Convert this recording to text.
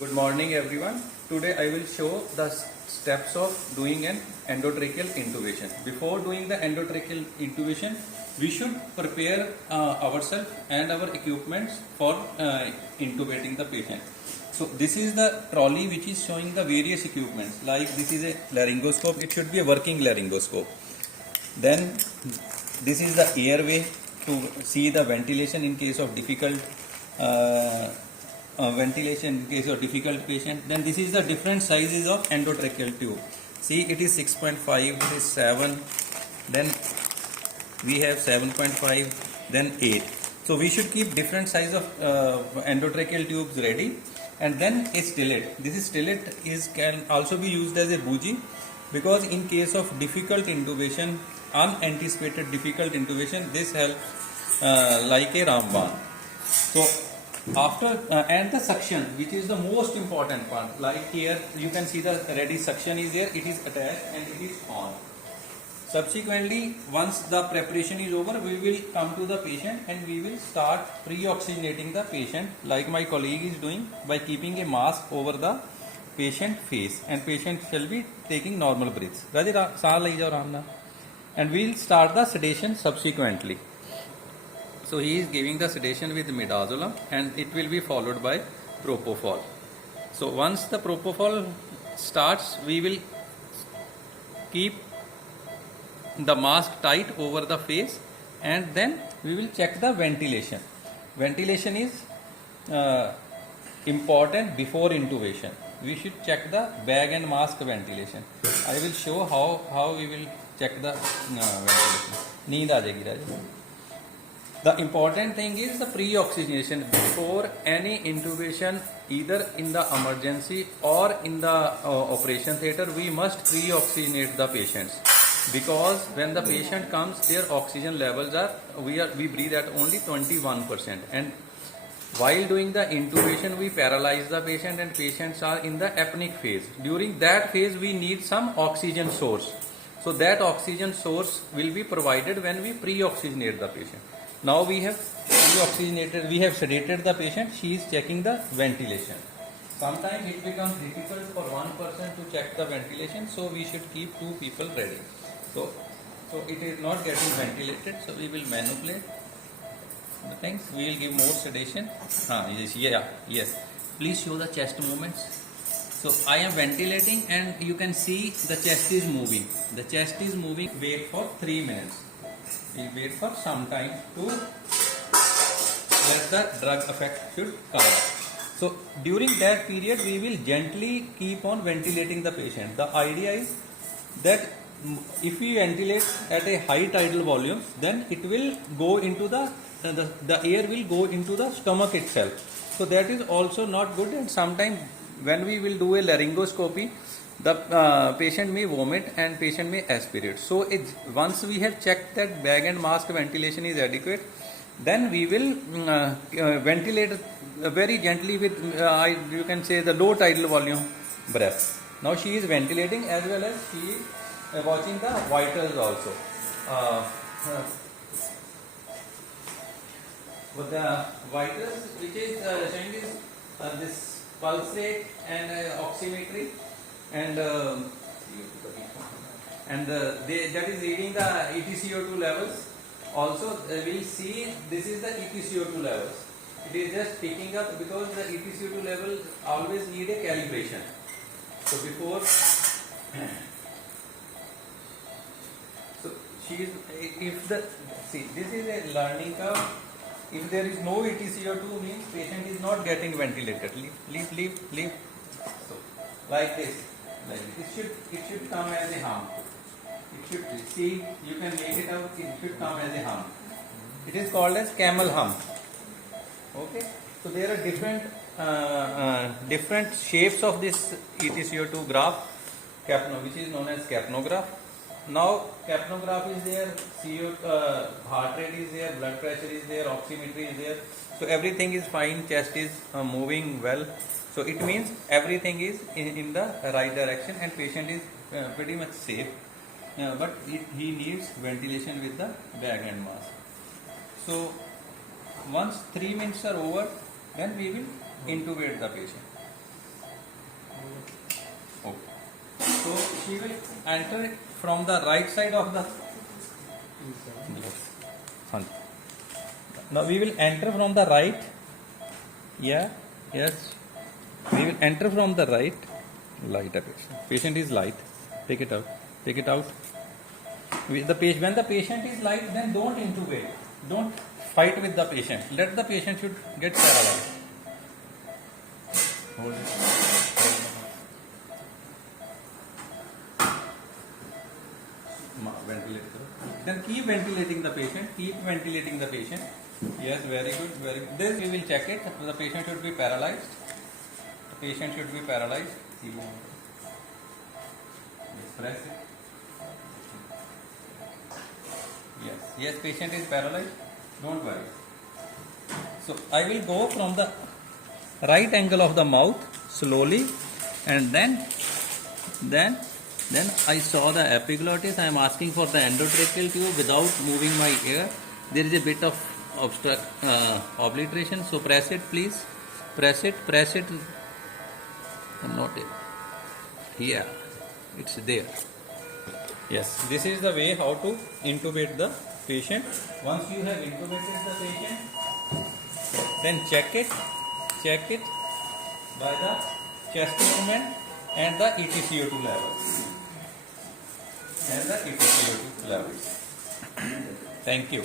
Good morning everyone. Today I will show the steps of doing an endotracheal intubation. Before doing the endotracheal intubation, we should prepare ourselves and our equipments for intubating the patient. So this is the trolley which is showing the various equipments, like this is a laryngoscope. It should be a working laryngoscope. Then this is the airway to see the ventilation in case of difficult ventilation in case of difficult patient. Then this is the different sizes of endotracheal tube. See, it is 6.5, it is 7, then we have 7.5, then 8. So we should keep different size of endotracheal tubes ready. And then a stellate. This stellate can also be used as a bougie, because in case of difficult intubation, unanticipated difficult intubation, this helps like a ramban. So after and the suction, which is the most important part, like here you can see the ready suction is there, it is attached and it is on. Subsequently, once the preparation is over, we will come to the patient and we will start pre-oxygenating the patient, like my colleague is doing, by keeping a mask over the patient face, and patient shall be taking normal breaths. And we will start the sedation subsequently. So he is giving the sedation with midazolam, and it will be followed by propofol. So once the propofol starts, we will keep the mask tight over the face, and then we will check the ventilation. Ventilation is important before intubation. We should check the bag and mask ventilation. I will show how we will check the ventilation. Neend aa jayegi Raj. The important thing is the pre-oxygenation. Before any intubation, either in the emergency or in the operation theatre, we must pre-oxygenate the patients, because when the patient comes, their oxygen levels are we breathe at only 21%, and while doing the intubation we paralyze the patient, and patients are in the apneic phase. During that phase we need some oxygen source, so that oxygen source will be provided when we pre-oxygenate the patient. Now we have pre-oxygenated, we have sedated the patient. She is checking the ventilation. Sometimes it becomes difficult for one person to check the ventilation, so we should keep two people ready. So it is not getting ventilated, so we will manipulate the things. We will give more sedation. Yes. Please show the chest movements. So I am ventilating, and you can see the chest is moving. The chest is moving. Wait for 3 minutes. We wait for some time to let the drug effect should come. So during that period, we will gently keep on ventilating the patient. The idea is that if we ventilate at a high tidal volume, then it will go into the air will go into the stomach itself. So that is also not good. And sometimes when we will do a laryngoscopy, the patient may vomit and patient may aspirate. So once we have checked that bag and mask ventilation is adequate, then we will ventilate very gently with you can say the low tidal volume breath. Now she is ventilating, as well as she is watching the vitals also. But the vitals which is showing is this pulse rate and oximetry, and that is reading the EtCO2 levels. Also we will see this is the EtCO2 levels. It is just picking up, because the EtCO2 level always need a calibration. So before so she is, if the see, this is a learning curve. If there is no EtCO2, means patient is not getting ventilated. Leave. So like this. It should come as a hum. It should, see, you can make it out. It should come as a hum. It is called as camel hum. Okay. So there are different shapes of this EtCO2 graph, which is known as capnograph. Now capnograph is there, heart rate is there, blood pressure is there, oximetry is there. So everything is fine. Chest is moving well. So it means everything is in the right direction, and patient is pretty much safe. But he needs ventilation with the bag and mask. So once 3 minutes are over, then we will intubate the patient. she will enter from the right side of the. Yes. Now we will enter from the right. Yeah. Yes. We will enter from the right. Light a patient. Patient is light. Take it out. Take it out. When the patient is light, then don't intubate. Don't fight with the patient. Let the patient should get paralyzed. Hold it. Ventilate. Then keep ventilating the patient. Keep ventilating the patient. Yes, very good, very good. This we will check it. The patient should be paralyzed. The patient should be paralyzed. Yes, press it. Yes, patient is paralyzed. Don't worry. So I will go from the right angle of the mouth slowly, and then I saw the epiglottis. I am asking for the endotracheal tube without moving my ear. There is a bit of obliteration. So press it, please. Press it. Not it. Yeah, it's there. Yes, this is the way how to intubate the patient. Once you have intubated the patient, then check it by the chest movement and the EtCO2 levels. Thank you.